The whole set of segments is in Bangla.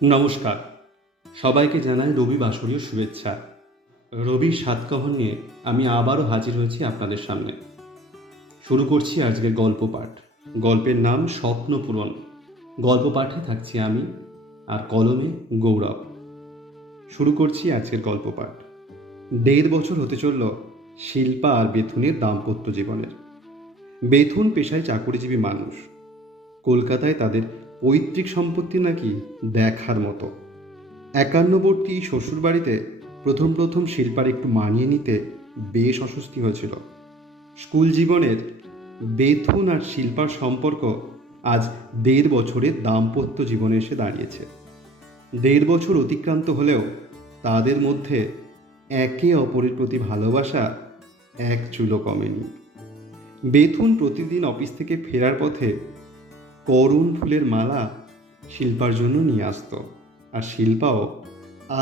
নমস্কার, সবাইকে জানাই রবি বাসরীয় শুভেচ্ছা। রবির সাতকাহন নিয়ে আমি আবারও হাজির হয়েছি আপনাদের সামনে। শুরু করছি আজকের গল্প পাঠ। গল্পের নাম স্বপ্ন পূরণ। গল্প পাঠে থাকছি আমি, আর কলমে গৌরব। শুরু করছি আজকের গল্প পাঠ। ১.৫ বছর হতে চলল শিল্পা আর বেথুনের দাম্পত্য জীবনের। বেথুন পেশায় চাকরিজীবী মানুষ। কলকাতায় তাদের পৈতৃক সম্পত্তি নাকি দেখার মতো। একান্নবর্তী শ্বশুরবাড়িতে প্রথম প্রথম শিল্পার একটু মানিয়ে নিতে বেশ অস্বস্তি হয়েছিল। স্কুল জীবনের বেথুন আর শিল্পার সম্পর্ক আজ ১.৫ বছরের দাম্পত্য জীবনে এসে দাঁড়িয়েছে। ১.৫ বছর অতিক্রান্ত হলেও তাদের মধ্যে একে অপরের প্রতি ভালোবাসা এক চুলো কমেনি। বেথুন প্রতিদিন অফিস থেকে ফেরার পথে করুণ ফুলের মালা শিল্পার জন্য নিয়ে আসতো, আর শিল্পাও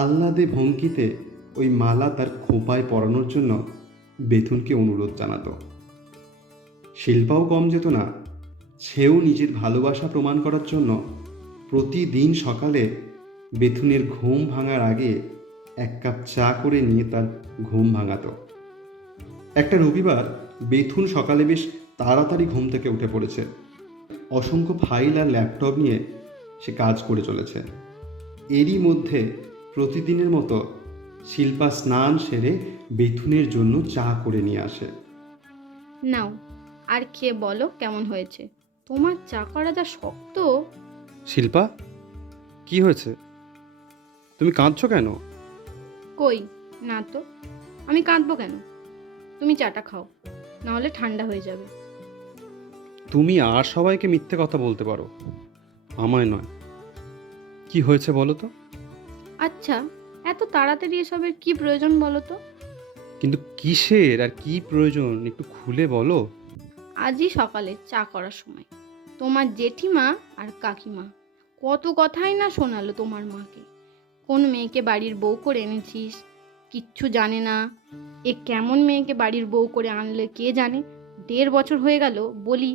আহ্লাদে ভঙ্গিতে ওই মালা তার খোঁপায় পরানোর জন্য বেথুনকে অনুরোধ জানাতো। শিল্পাও কম যেত না। সেও নিজের ভালোবাসা প্রমাণ করার জন্য প্রতিদিন সকালে বেথুনের ঘুম ভাঙার আগে ১ কাপ চা করে নিয়ে তার ঘুম ভাঙাতো। একটা রবিবার বেথুন সকালে বেশ তাড়াতাড়ি ঘুম থেকে উঠে পড়েছে। অসংখ্য ফাইল আর ল্যাপটপ নিয়ে সে কাজ করে চলেছে। এরই মধ্যে প্রতিদিনের মতো শিল্পা স্নান সেরে বেথুনের জন্য চা করে নিয়ে আসে। নাও, আর খেয়ে বলো কেমন হয়েছে। তোমার চা করা যা শক্ত। শিল্পা, কি হয়েছে? তুমি কাঁদছো কেন? কই, না তো। আমি কাঁদবো কেন? তুমি চাটা খাও, নাহলে ঠান্ডা হয়ে যাবে। তুমি আর সবাইকে মিথ্যে কথা বলতে পারো, আমায় নয়। কি হয়েছে বলো তো? আচ্ছা, এত তাড়াতাড়ি এসবের কি প্রয়োজন বলো তো? কিন্তু কিসের আর কি প্রয়োজন একটু খুলে বলো। আজই সকালে চা করার সময় তোমার জেঠিমা আর কাকিমা কত কথাই না শোনালো তোমার মাকে। কোন মেয়েকে বাড়ির বউ করে এনেছিস, কিচ্ছু জানে না। এ কেমন মেয়েকে বাড়ির বউ করে আনলে কে জানে। ১.৫ বছর হয়ে গেল, বলি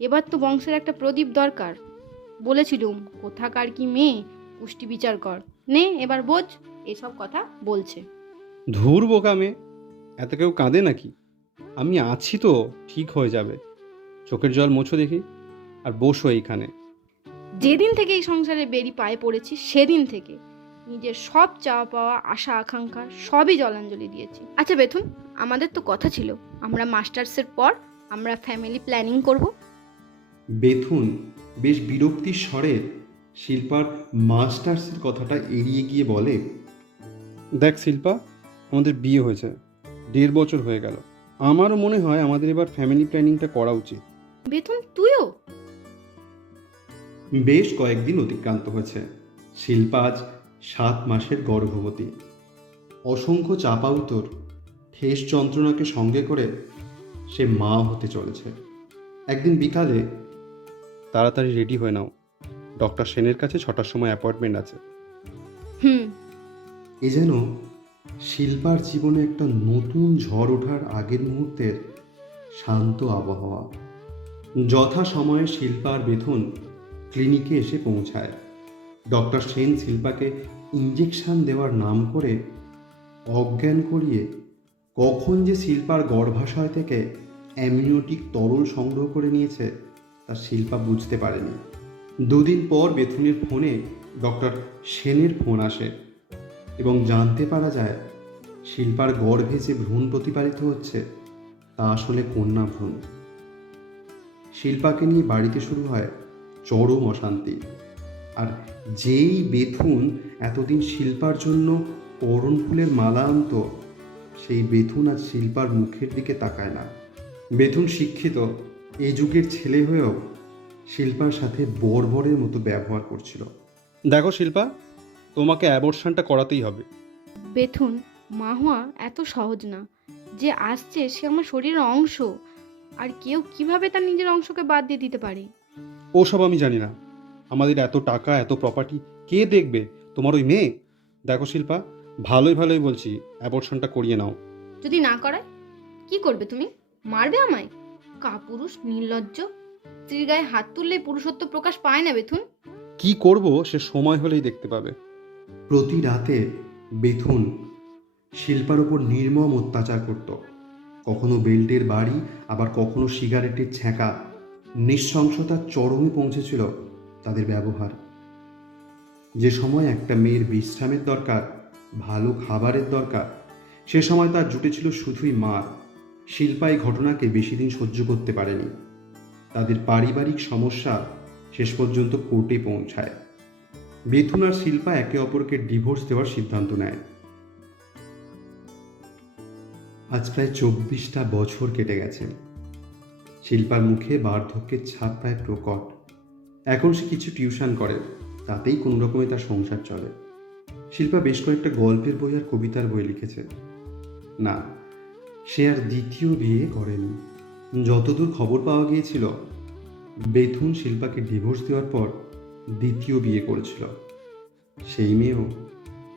এবার তো বংশের একটা প্রদীপ দরকার। বলেছিলুম কোথাকার কি মেয়ে, পুষ্টি বিচার কর, নে এবার বোঝ। এসব কথা বলছে। ধুর বোকা মেয়ে, এত কেউ কাঁদে নাকি? আমি আছি তো, ঠিক হয়ে যাবে। চোখের জল মোছো দেখি, আর বসো এইখানে। যেদিন থেকে এই সংসারে বেরি পায়ে পড়েছি সেদিন থেকে নিজের সব চাওয়া পাওয়া আশা আকাঙ্ক্ষা সবই জলাঞ্জলি দিয়েছি। আচ্ছা বেথুন, আমাদের তো কথা ছিল আমরা মাস্টার্সের পর আমরা ফ্যামিলি প্ল্যানিং করব। বেথুন বেশ বিরক্তির স্বরে শিল্পার মাস্টার্সের কথাটা এড়িয়ে গিয়ে বলে, দেখ শিল্পা, আমাদের বিয়ে হয়েছে, ১.৫ বছর হয়ে গেল। আমারও মনে হয় আমাদের এবার ফ্যামিলি প্ল্যানিংটা করা উচিত। বেথুন তুইও? বেশ কয়েকদিন অতিক্রান্ত হয়েছে। শিল্পা আজ ৭ মাসের গর্ভবতী। অসংখ্য চাপা উত্তর, ঠেস যন্ত্রণাকে সঙ্গে করে সে মা হতে চলেছে। একদিন বিকালে, তাড়াতাড়ি রেডি হয়ে নাও, ডক্টর সেনের কাছে ৬টার সময় অ্যাপয়েন্টমেন্ট আছে। হুম। এ যেন শিল্পার জীবনে একটা নতুন ঝড় ওঠার আগের মুহূর্তের শান্ত আবহাওয়া। যথা সময়ে শিল্পার বেথুন ক্লিনিকে এসে পৌঁছায়। ডক্টর সেন শিল্পাকে ইঞ্জেকশন দেওয়ার নাম করে অজ্ঞান করিয়ে কখন যে শিল্পার গর্ভাশয় থেকে অ্যামনিওটিক তরল সংগ্রহ করে নিয়েছে তা শিল্পা বুঝতে পারেনি। ২ দিন পর বেথুনের ফোনে ডক্টর সেনের ফোন আসে এবং জানতে পারা যায় শিল্পার গর্ভে যে ভ্রূণ প্রতিপালিত হচ্ছে তা আসলে কন্যা ভ্রূণ। শিল্পাকে নিয়ে বাড়িতে শুরু হয় চরম অশান্তি। আর যেই বেথুন এতদিন শিল্পার জন্য করণ ফুলের মালা আনত, সেই বেথুন আজ শিল্পার মুখের দিকে তাকায় না। বেথুন শিক্ষিত, এ যুগের ছেলে হয়েও শিল্পার সাথে বর্বরের মতো ব্যবহার করছিল। দেখো শিল্পা, তোমাকে অ্যাবর্শনটা করাতেই হবে। বেথুন, মা হওয়া এত সহজ না। যে আসছে সে আমার শরীরের অংশ, আর কেউ কিভাবে তার নিজের অংশকে বাদ দিয়ে দিতে পারে? ওসব আমি জানি না। আমাদের এত টাকা, এত প্রপার্টি কে দেখবে? তোমার ওই মেয়ে? দেখো শিল্পা, ভালোই ভালোই বলছি, অ্যাবর্শনটা করিয়ে নাও। যদি না করায় কি করবে তুমি? মারবে আমায়? কাপুরুষ, নির্লজ্জ। স্ত্রীর গায়ে হাত তুললে পুরুষত্ব প্রকাশ পায় না বেথুন। কি করব সে সময় হলেই দেখতে পাবে। প্রতি রাতে বেথুন শিল্পার উপর নির্মম অত্যাচার করত। কখনো বেল্টের বাড়ি, আবার কখনো সিগারেটের ছ্যাঁকা। নৃশংসতার চরমে পৌঁছেছিল তাদের ব্যবহার। যে সময় একটা মেয়ের বিশ্রামের দরকার, ভালো খাবারের দরকার, সে সময় তার জুটেছিল শুধুই মার। শিল্পা এই ঘটনাকে বেশি দিন সহ্য করতে পারেনি। তাদের পারিবারিক সমস্যা শেষ পর্যন্ত কোর্টে পৌঁছায়। বেথুন আর শিল্পা একে অপরকে ডিভোর্স দেওয়ার সিদ্ধান্ত নেয়। আজ প্রায় 24টা বছর কেটে গেছে। শিল্পার মুখে বার্ধক্যের ছাপ প্রায় প্রকট। এখন সে কিছু টিউশন করে, তাতেই কোনো রকমে তার সংসার চলে। শিল্পা বেশ কয়েকটা গল্পের বই আর কবিতার বই লিখেছে। না, সে আর দ্বিতীয় বিয়ে করেনি। যতদূর খবর পাওয়া গিয়েছিল, বেথুন শিল্পাকে ডিভোর্স দেওয়ার পর দ্বিতীয় বিয়ে করেছিল। সেই মেয়েও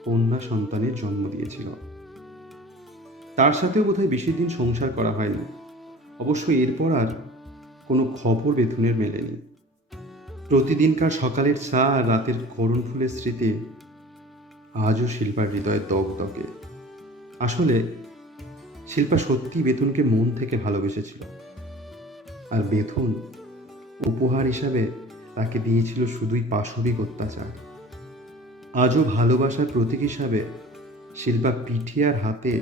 কন্যা সন্তানের জন্ম দিয়েছিল। তার সাথেও বোধহয় বেশি দিন সংসার করা হয়নি। অবশ্য এরপর আর কোনো খবর বেথুনের মেলেনি। প্রতিদিনকার সকালের চা আর রাতের করুণ ফুলের স্মৃতি আজও শিল্পার হৃদয়ে দগদগে। আসলে শিল্পা সত্যি বেথুনকে মন থেকে ভালোবেসেছিল, আর বেথুন উপহার হিসাবে তাকে দিয়েছিল শুধুই পাশবিক অত্যাচার। আজও ভালোবাসার প্রতীক হিসাবে শিল্পা পিঠে আর হাতে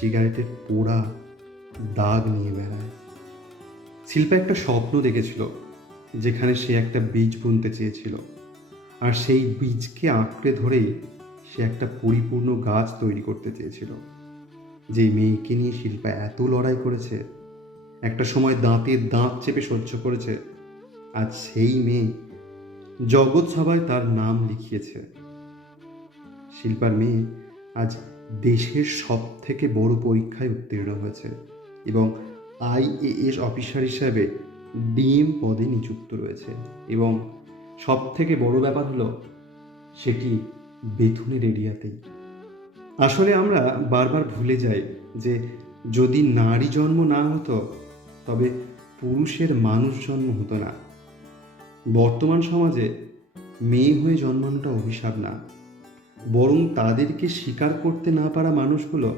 সিগারেটের পোড়া দাগ নিয়ে বেড়ায়। শিল্পা একটা স্বপ্ন দেখেছিল, যেখানে সে একটা বীজ বুনতে চেয়েছিল, আর সেই বীজকে আঁকড়ে ধরেই সে একটা পরিপূর্ণ গাছ তৈরি করতে চেয়েছিল। যে মেয়েকে নিয়ে শিল্পা এত লড়াই করেছে, একটা সময় দাঁতে দাঁত চেপে সহ্য করেছে, আজ সেই মেয়ে জগৎ সভায় তার নাম লিখিয়েছে। শিল্পার মেয়ে আজ দেশের সব থেকে বড় পরীক্ষায় উত্তীর্ণ হয়েছে এবং IAS অফিসার হিসাবে ডিএম পদে নিযুক্ত রয়েছে। এবং সব থেকে বড় ব্যাপার হলো সেটি বেথুনের এরিয়াতেই। আসলে আমরা বারবার ভুলে যাই যে যদি নারী জন্ম না হতো, তবে পুরুষের মানুষ জন্ম হতো না। বর্তমান সমাজে মেয়ে হয়ে জন্মানোটা অভিশাপ না, বরং তাদেরকে স্বীকার করতে না পারা মানুষগুলো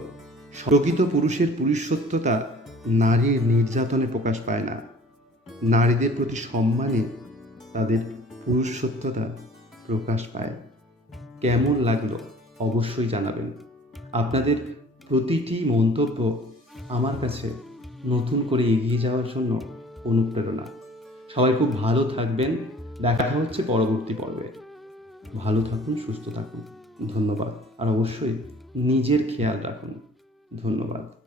প্রকৃত পুরুষের পুরুষত্বতা নারীর নির্যাতনে প্রকাশ পায় না। নারীদের প্রতি সম্মানে তাদের পুরুষত্বতা প্রকাশ পায়। কেমন লাগলো অবশ্যই জানাবেন। আপনাদের প্রতিটি মন্তব্য আমার কাছে নতুন করে এগিয়ে যাওয়ার জন্য অনুপ্রেরণা। সবাই খুব ভালো থাকবেন। দেখা হচ্ছে পরবর্তী পর্বে। ভালো থাকুন, সুস্থ থাকুন। ধন্যবাদ। আর অবশ্যই নিজের খেয়াল রাখুন। ধন্যবাদ।